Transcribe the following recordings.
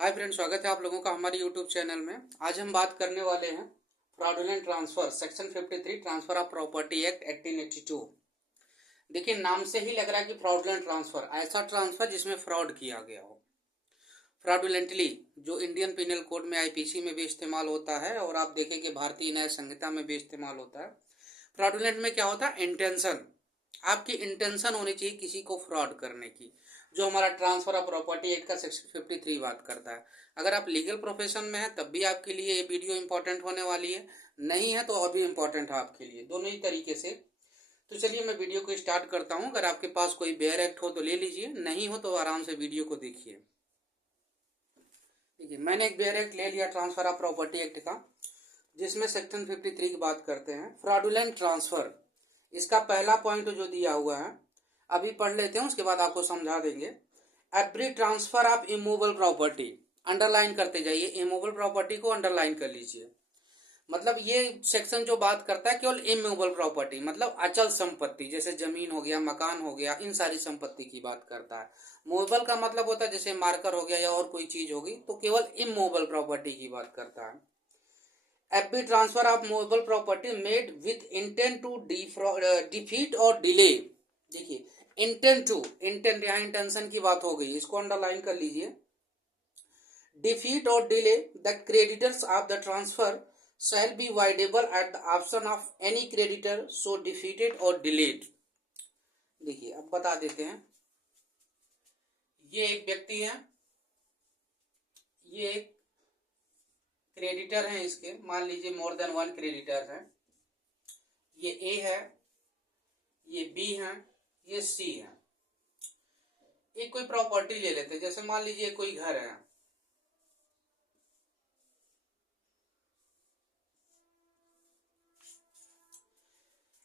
Hi friend, स्वागत है आप लोगों का हमारे यूट्यूब चैनल में। आज हम बात करने वाले हैं fraudulent transfer section 53 transfer of property act 1882। देखिए, नाम से ही लग रहा है कि फ्रॉडुलेंट ट्रांसफर ऐसा ट्रांसफर जिसमें फ्रॉड किया गया हो। फ्रॉडुलेंटली जो इंडियन पिनल कोड में आईपीसी में भी इस्तेमाल होता है और आप देखें कि भारतीय न्याय संहिता में भी इस्तेमाल होता है। फ्रॉडुलेंट में क्या होता है? इंटेंशन, आपकी इंटेंशन होनी चाहिए किसी को फ्रॉड करने की, जो हमारा ट्रांसफर ऑफ प्रॉपर्टी एक्ट का सेक्शन 53 बात करता है। अगर आप लीगल प्रोफेशन में हैं तब भी आपके लिए ये वीडियो इंपॉर्टेंट होने वाली है, नहीं है तो और भी इंपॉर्टेंट है आपके लिए, दोनों ही तरीके से। तो चलिए मैं वीडियो को स्टार्ट करता हूँ। अगर आपके पास कोई बेयर एक्ट हो तो ले लीजिए, नहीं हो तो आराम से वीडियो को देखिए। देखिए, मैंने एक बेयर एक्ट ले लिया ट्रांसफर ऑफ प्रॉपर्टी एक्ट का, जिसमें सेक्शन 53 की बात करते हैं। फ्रॉडुलेंट ट्रांसफर, इसका पहला पॉइंट जो दिया हुआ है अभी पढ़ लेते हैं, उसके बाद आपको समझा देंगे। Every transfer of immovable property, underline करते जाइए, इमूवेबल प्रॉपर्टी को अंडरलाइन कर लीजिए। मतलब ये सेक्शन जो बात करता है केवल इमूवेबल प्रॉपर्टी, मतलब अचल संपत्ति, जैसे जमीन हो गया, मकान हो गया, इन सारी संपत्ति की बात करता है। मूवेबल का मतलब होता है जैसे मार्कर हो गया या और कोई चीज होगी, तो केवल इमूवेबल प्रॉपर्टी की बात करता है। Every transfer of movable property made with intent to defeat और डिले। देखिए, इंटेंट टू, इंटेंट यहाँ इंटेंशन की बात हो गई, इसको अंडरलाइन कर लीजिए। डिफीट और delay the creditors of the transfer shall be voidable at the option of any creditor so defeated or delayed। देखिए, अब बता देते हैं। ये एक व्यक्ति है, ये एक क्रेडिटर है, इसके मान लीजिए मोर देन वन क्रेडिटर है। ये ए है, ये बी है, ये सी है। एक कोई प्रॉपर्टी ले लेते हैं, जैसे मान लीजिए कोई घर है।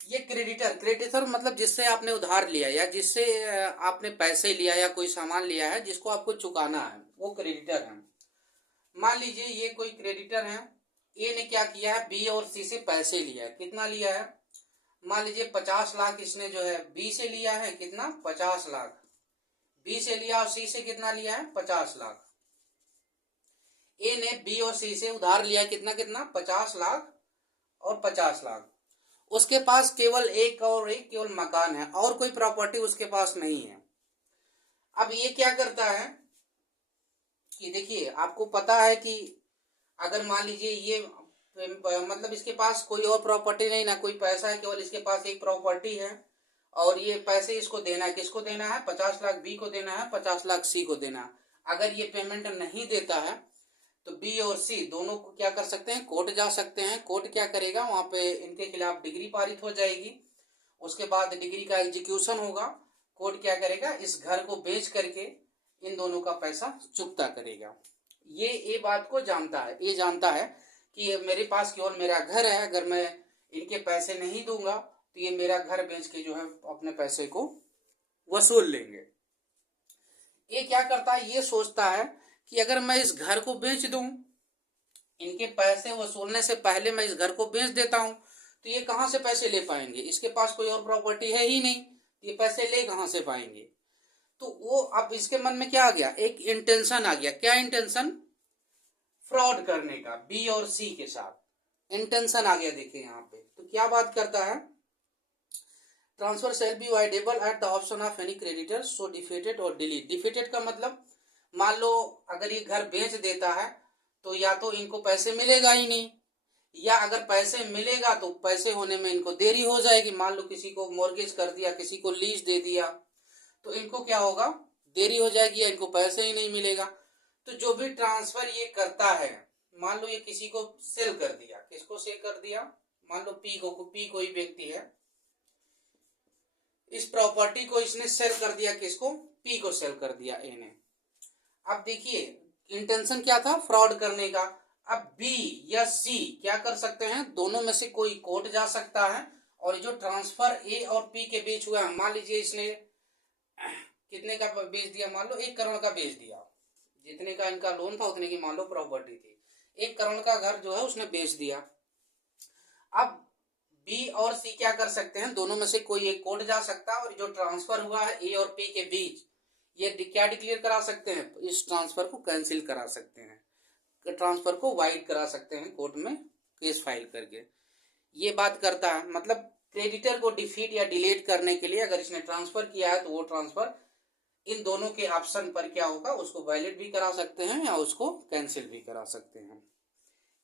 ये क्रेडिटर, क्रेडिटर मतलब जिससे आपने उधार लिया या जिससे आपने पैसे लिया या कोई सामान लिया है जिसको आपको चुकाना है, वो क्रेडिटर है। मान लीजिए ये कोई क्रेडिटर है, ए ने क्या किया है, बी और सी से पैसे लिया है। कितना लिया है? मान लीजिए 50 लाख इसने जो है बी से लिया है। कितना? 50 लाख बी से लिया, और सी से कितना लिया है? 50 लाख। ए ने बी और सी से उधार लिया, कितना कितना? 50 लाख और 50 लाख। उसके पास केवल एक केवल मकान है और कोई प्रॉपर्टी उसके पास नहीं है। अब ये क्या करता है कि देखिए, आपको पता है कि अगर मान लीजिए ये मतलब इसके पास कोई और प्रॉपर्टी नहीं, ना कोई पैसा है, केवल इसके पास एक प्रॉपर्टी है, और ये पैसे इसको देना है। किसको देना है? 50 लाख बी को देना है, 50 लाख सी को देना है। अगर ये पेमेंट नहीं देता है तो बी और सी दोनों को क्या कर सकते हैं? कोर्ट जा सकते हैं। कोर्ट क्या करेगा? वहां पे इनके खिलाफ डिग्री पारित हो जाएगी। उसके बाद डिग्री का एग्जीक्यूशन होगा। कोर्ट क्या करेगा? इस घर को बेच करके इन दोनों का पैसा चुकता करेगा। ये बात को जानता है, ये जानता है कि मेरे पास केवल मेरा घर है, अगर मैं इनके पैसे नहीं दूंगा तो ये मेरा घर बेच के जो है अपने पैसे को वसूल लेंगे। ये क्या करता है? ये सोचता है कि अगर मैं इस घर को बेच दूं, इनके पैसे वसूलने से पहले मैं इस घर को बेच देता हूं, तो ये कहां से पैसे ले पाएंगे? इसके पास कोई और प्रॉपर्टी है ही नहीं, ये पैसे ले कहां से पाएंगे? तो वो अब इसके मन में क्या आ गया? एक इंटेंशन आ गया। क्या इंटेंशन? फ्रॉड करने का, बी और सी के साथ इंटेंशन आ गया। देखिए यहाँ पे तो क्या बात करता है, transfer shell be voidable at the option of any creditor so defeated और डिलीट। डिफीटेड का मतलब, मान लो अगर ये घर बेच देता है तो या तो इनको पैसे मिलेगा ही नहीं, या अगर पैसे मिलेगा तो पैसे होने में इनको देरी हो जाएगी। मान लो किसी को मॉर्गेज कर दिया, किसी को लीज दे दिया, तो इनको क्या होगा? देरी हो जाएगी या इनको पैसे ही नहीं मिलेगा। तो जो भी ट्रांसफर ये करता है, मान लो ये किसी को सेल कर दिया। किसको सेल कर दिया? मान लो पी कोई व्यक्ति है, इस प्रॉपर्टी को इसने सेल कर दिया। किसको? पी को सेल कर दिया ए ने। अब देखिए, इंटेंशन क्या था? फ्रॉड करने का। अब बी या सी क्या कर सकते हैं? दोनों में से कोई कोर्ट जा सकता है, और जो ट्रांसफर ए और पी के बीच हुआ है, मान लीजिए इसने कितने का बेच दिया? मान लो 1 करोड़ का बेच दिया। जितने का इनका लोन था उतने की मान लो प्रॉपर्टी थी। 1 करोड़ का घर जो है उसने बेच दिया। अब बी और सी क्या कर सकते हैं? दोनों में से कोई एक कोर्ट जा सकता है, और जो ट्रांसफर हुआ है ए और पी के बीच, ये क्या डिक्लेयर करा सकते हैं, इस ट्रांसफर को कैंसिल करा सकते हैं, ट्रांसफर को वाइड करा सकते हैं कोर्ट में केस फाइल करके। ये बात करता है, मतलब क्रेडिटर को डिफीट या डिलीट करने के लिए अगर इसने ट्रांसफर किया है तो वो ट्रांसफर इन दोनों के ऑप्शन पर क्या होगा, उसको वैलिड भी करा सकते हैं या उसको कैंसिल भी करा सकते हैं।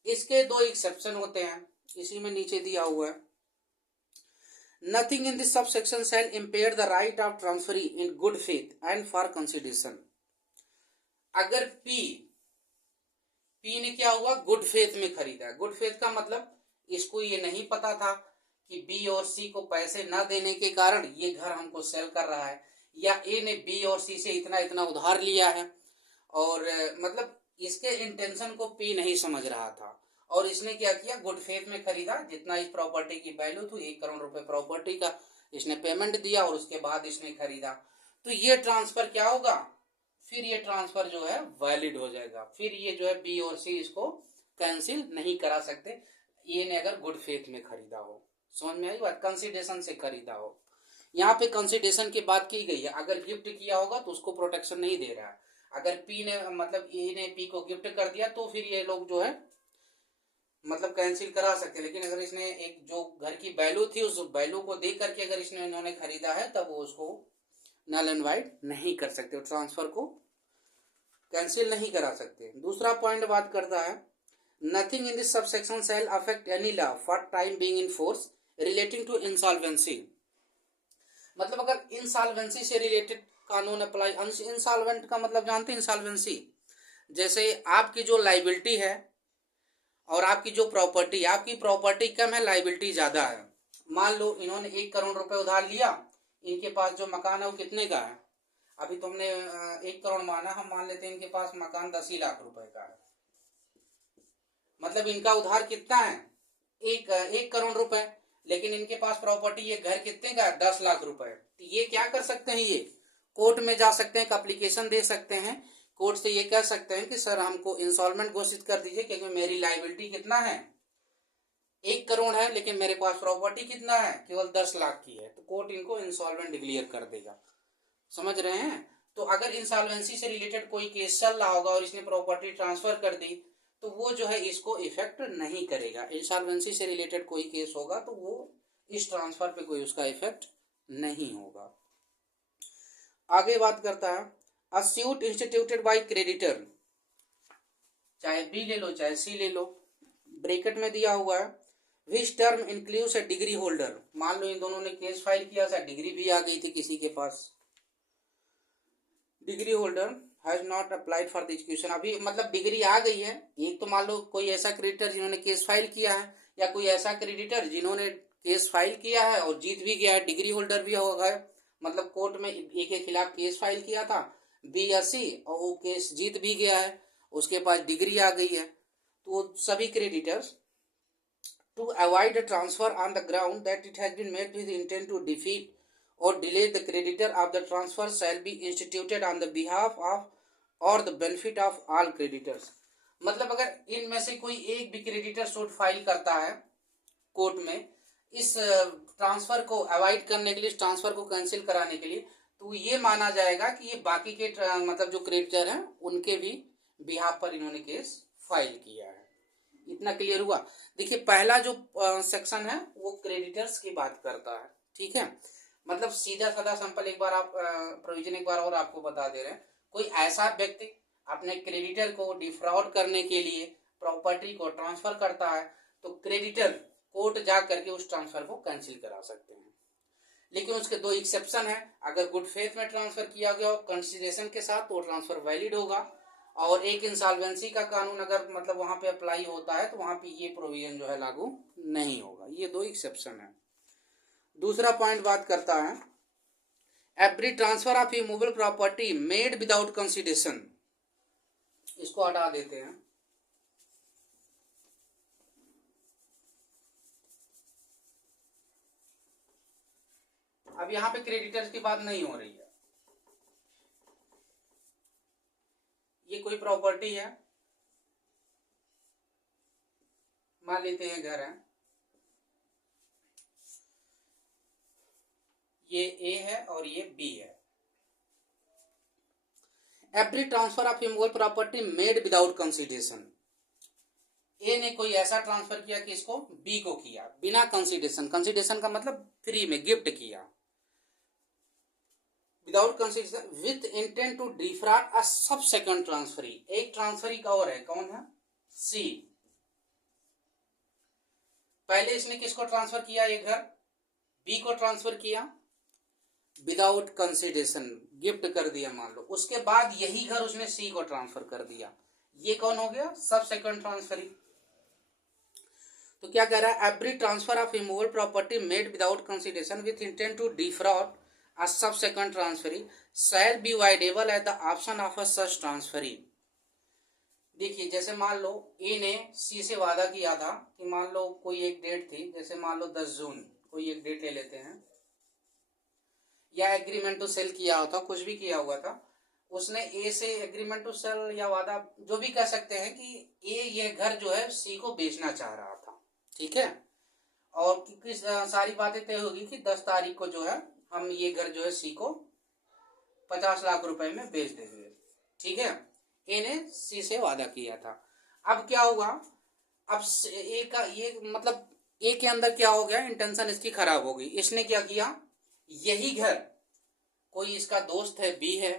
इसके दो एक्सेप्शन होते हैं, इसी में नीचे दिया हुआ है। Nothing in this subsection shall impair the right of transferee in good faith and for consideration. अगर पी ने क्या हुआ, गुड फेथ में खरीदा। गुड फेथ का मतलब इसको ये नहीं पता था कि बी और सी को पैसे न देने के कारण ये घर हमको सेल कर रहा है, या ए ने बी और सी से इतना इतना उधार लिया है, और मतलब इसके इंटेंशन को पी नहीं समझ रहा था, और इसने क्या किया, गुड फेथ में खरीदा। जितना इस प्रॉपर्टी की वैल्यू थी 1 करोड़ रुपए प्रॉपर्टी का, इसने पेमेंट दिया और उसके बाद इसने खरीदा। तो ये ट्रांसफर क्या होगा, फिर ये ट्रांसफर जो है वैलिड हो जाएगा। फिर ये जो है बी और सी इसको कैंसिल नहीं करा सकते, ये ने अगर गुड फेथ में खरीदा हो। समझ में आई बात, कंसिडरेशन से खरीदा हो। यहाँ पे कंसिडरेशन की बात की गई है। अगर गिफ्ट किया होगा तो उसको प्रोटेक्शन नहीं दे रहा है। अगर पी ने मतलब ए ने पी को गिफ्ट कर दिया तो फिर ये लोग जो है मतलब कैंसिल करा सकते हैं। लेकिन अगर इसने एक जो घर की वैल्यू थी उस वैल्यू को देख करके अगर इसने इन्होंने खरीदा है तब वो उसको नल एंड वाइड नहीं कर सकते, ट्रांसफर को कैंसिल नहीं करा सकते। दूसरा पॉइंट बात करता है, nothing in this subsection shall affect any law for time being in force relating to insolvency. मतलब अगर इंसॉल्वेंसी से रिलेटेड कानून अप्लाई, इंसॉल्वेंट का मतलब जानते हैं इंसॉल्वेंसी, जैसे आपकी जो लाइबिलिटी है और आपकी जो प्रॉपर्टी, आपकी प्रॉपर्टी कम है, लाइबिलिटी ज्यादा है। मान लो इन्होंने 1 करोड़ रुपए उधार लिया, इनके पास जो मकान है वो कितने का है, अभी तुमने 1 करोड़ माना, हम मान लेते हैं इनके पास मकान 10 ही लाख रुपए का है। मतलब इनका उधार कितना है, एक करोड़ रुपए, लेकिन इनके पास प्रॉपर्टी ये घर कितने का है, 10 लाख रुपए। तो ये क्या कर सकते हैं, ये कोर्ट में जा सकते हैं, एक एप्लीकेशन दे सकते हैं, कोर्ट से ये कह सकते हैं कि सर हमको इंस्टॉलमेंट घोषित कर दीजिए, क्योंकि मेरी लाइबिलिटी कितना है, 1 करोड़ है, लेकिन मेरे पास प्रॉपर्टी कितना है, केवल 10 लाख की है। तो कोर्ट इनको इंसॉल्वेंट डिक्लेयर कर देगा। समझ रहे हैं। तो अगर इंसॉल्वेंसी से रिलेटेड कोई केस चल रहा होगा और इसने प्रॉपर्टी ट्रांसफर कर दी तो वो जो है इसको इफेक्ट नहीं करेगा। इंसॉल्वेंसी से रिलेटेड कोई केस होगा तो वो इस ट्रांसफर पे कोई उसका इफेक्ट नहीं होगा। आगे बात करता है, a suit instituted by creditor, चाहे बी ले लो चाहे सी ले लो, ब्रैकेट में दिया हुआ है, which term includes a degree holder. मान लो इन दोनों ने केस फाइल किया था, डिग्री भी आ गई थी किसी के पास, degree holder has not applied for the education. अभी मतलब डिग्री आ गई है, एक तो मान लो कोई ऐसा क्रेडिटर जिन्होंने केस फाइल किया है, या कोई ऐसा क्रेडिटर जिन्होंने केस फाइल किया है और जीत भी गया है, डिग्री होल्डर भी होगा, मतलब कोर्ट में ए के खिलाफ केस फाइल किया था बी या सी और वो केस जीत भी गया है, उसके पास डिग्री आ गई है। तो सभी creditors to avoid a transfer on the ground that it has been made with the intent to defeat or delay the creditor of the transfer shall be instituted on the behalf of or the benefit of all creditors। मतलब अगर इनमें से कोई एक भी creditor suit file करता है court में इस ट्रांसफर को अवॉइड करने के लिए, इस ट्रांसफर को कैंसिल कराने के लिए, तो ये माना जाएगा कि ये बाकी के मतलब जो क्रेडिटर हैं उनके भी बिहाफ पर इन्होंने केस फाइल किया है। इतना क्लियर हुआ। देखिए पहला जो सेक्शन है वो क्रेडिटर्स की बात करता है, ठीक है। मतलब सीधा साधा सिंपल एक बार आप प्रोविजन एक बार और आपको बता दे रहे हैं, कोई ऐसा व्यक्ति अपने क्रेडिटर को डिफ्रॉड करने के लिए प्रॉपर्टी को ट्रांसफर करता है तो क्रेडिटर कोर्ट जा करके उस ट्रांसफर को कैंसिल करा सकते हैं। लेकिन उसके दो एक्सेप्शन है, अगर गुड फेथ में ट्रांसफर किया गया हो कंसिडरेशन के साथ तो ट्रांसफर वैलिड होगा, और एक इंसॉल्वेंसी का कानून अगर मतलब वहां पे अप्लाई होता है तो वहां पे ये प्रोविजन जो है लागू नहीं होगा। ये दो एक्सेप्शन है। दूसरा पॉइंट बात करता है, every transfer of immovable property made without consideration, इसको हटा देते हैं। अब यहां पे क्रेडिटर्स की बात नहीं हो रही है, ये कोई प्रॉपर्टी है, मान लेते हैं घर है, ये ए है और ये बी है। Every transfer of immovable property made without consideration. A ने कोई ऐसा ट्रांसफर किया कि इसको बी को किया बिना कंसिडरेशन, कंसिडरेशन का मतलब फ्री में गिफ्ट किया, without consideration with intent to defraud a subsequent transferee. एक ट्रांसफरी का और है, कौन है? सी। पहले इसने किसको ट्रांसफर किया? एक घर बी को ट्रांसफर किया विदाउट कंसिडरेशन, गिफ्ट कर दिया मान लो। उसके बाद यही घर उसने सी को ट्रांसफर कर दिया, ये कौन हो गया? सब सेकंड ट्रांसफरी। तो क्या कह रहा है? Every transfer of immovable property made without consideration with intent to defraud a subsequent transferee shall be voidable at the option of a such transferee. देखिए जैसे मान लो ए ने सी से वादा किया था कि मान लो कोई एक डेट थी, जैसे मान लो 10 जून, कोई एक डेट ले लेते हैं, या एग्रीमेंट टू सेल किया होता, कुछ भी किया हुआ था उसने ए से, एग्रीमेंट टू सेल या वादा जो भी कह सकते हैं कि ए ये घर जो है सी को बेचना चाह रहा था, ठीक है। और किस सारी बातें तय होगी कि 10 तारीख को जो है हम ये घर जो है सी को 50 लाख रुपए में बेच देंगे, ठीक है। ए ने सी से वादा किया था। अब क्या हुआ? अब ए का ये मतलब ए के अंदर क्या हो गया? इंटेंशन इसकी खराब हो गई। इसने क्या किया? यही घर कोई इसका दोस्त है बी है,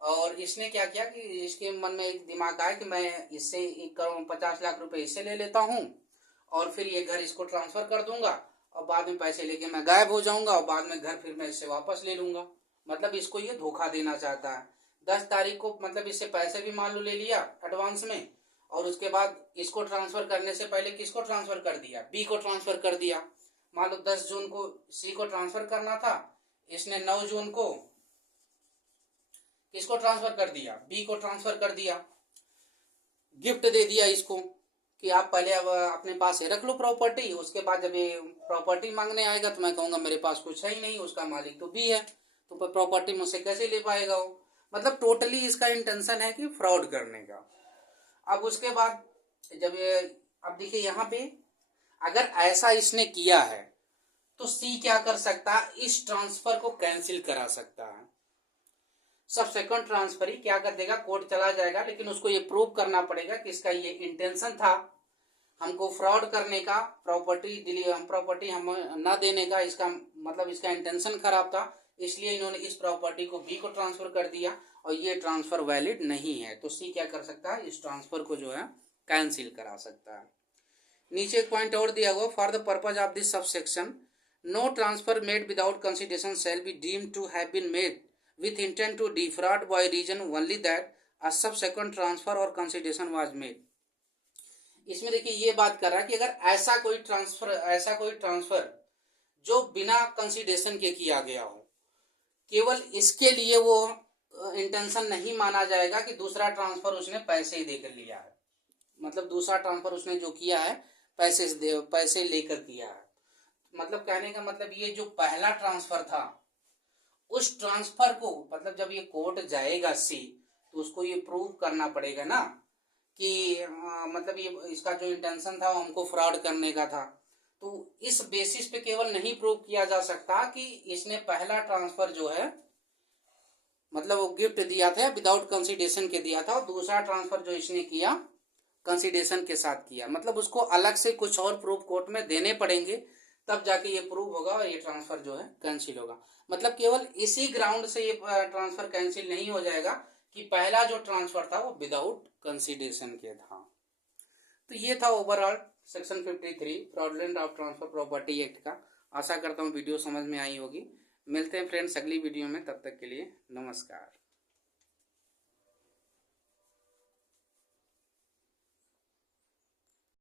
और इसने क्या किया कि इसके मन में एक दिमाग आया कि मैं इससे 1,50 लाख रुपए इससे ले लेता हूं और फिर ये घर इसको ट्रांसफर कर दूंगा और बाद में पैसे लेके मैं गायब हो जाऊंगा और बाद में घर फिर मैं इससे वापस ले लूंगा। मतलब इसको ये धोखा देना चाहता है। 10 तारीख को मतलब इससे पैसे भी मान लो ले लिया एडवांस में, और उसके बाद इसको ट्रांसफर करने से पहले किसको ट्रांसफर कर दिया? बी को ट्रांसफर कर दिया। मान लो 10 जून को सी को ट्रांसफर करना था, इसने 9 जून को किसको ट्रांसफर कर दिया? बी को ट्रांसफर कर दिया, गिफ्ट दे दिया इसको कि आप पहले अब अपने पास रख लो प्रॉपर्टी, उसके बाद जब ये प्रॉपर्टी मांगने आएगा तो मैं कहूंगा मेरे पास कुछ है ही नहीं, उसका मालिक तो बी है, तो प्रॉपर्टी मुझसे कैसे ले पाएगा वो? मतलब टोटली इसका इंटेंशन है कि फ्रॉड करने का। अब उसके बाद जब ये, अब देखिए यहाँ पे अगर ऐसा इसने किया है तो सी क्या कर सकता है? इस ट्रांसफर को कैंसिल करा सकता है। सब सेकंड ट्रांसफर ही क्या कर देगा? कोर्ट चला जाएगा, लेकिन उसको ये प्रूव करना पड़ेगा कि इसका ये इंटेंशन था हमको फ्रॉड करने का, प्रॉपर्टी हम न देने का, इसका मतलब इसका इंटेंशन खराब था, इसलिए इन्होंने इस प्रॉपर्टी को बी को ट्रांसफर कर दिया और ये ट्रांसफर वैलिड नहीं है। तो सी क्या कर सकता है? इस ट्रांसफर को जो है कैंसिल करा सकता है। नीचे एक पॉइंट और दिया हुआ, for the purpose of this subsection no transfer made without consideration shall be deemed to have been made with intent to defraud by reason only that a subsequent transfer or consideration was made। इसमें देखिए ये बात कर रहा है कि अगर ऐसा कोई ट्रांसफर जो बिना कंसिडरेशन के किया गया हो, केवल इसके लिए वो इंटेंशन नहीं माना जाएगा कि दूसरा ट्रांसफर उसने पैसे ही देकर लिया है। मतलब दूसरा ट्रांसफर उसने जो किया है पैसे लेकर किया है। मतलब कहने का मतलब ये जो पहला ट्रांसफर था उस ट्रांसफर को, मतलब जब ये कोर्ट जाएगा सी तो उसको ये प्रूव करना पड़ेगा ना कि मतलब ये इसका जो इंटेंशन था वो हमको फ्रॉड करने का था। तो इस बेसिस पे केवल नहीं प्रूव किया जा सकता कि इसने पहला ट्रांसफर जो है मतलब वो गिफ्ट दिया था विदाउट कंसिडरेशन के दिया था, और दूसरा ट्रांसफर जो इसने किया कंसिडरेशन के साथ किया। मतलब उसको अलग से कुछ और प्रूफ कोर्ट में देने पड़ेंगे, तब जाके ये प्रूव होगा और ये ट्रांसफर जो है कैंसिल होगा। मतलब केवल इसी ग्राउंड से ये ट्रांसफर कैंसिल नहीं हो जाएगा कि पहला जो ट्रांसफर था वो विदाउट कंसिडरेशन के था। तो ये था overall section 53 fraudulent of transfer property act का। आशा करता हूँ वीडियो समझ में आई होगी। मिलते हैं फ्रेंड्स अगली वीडियो में, तब तक के लिए नमस्कार।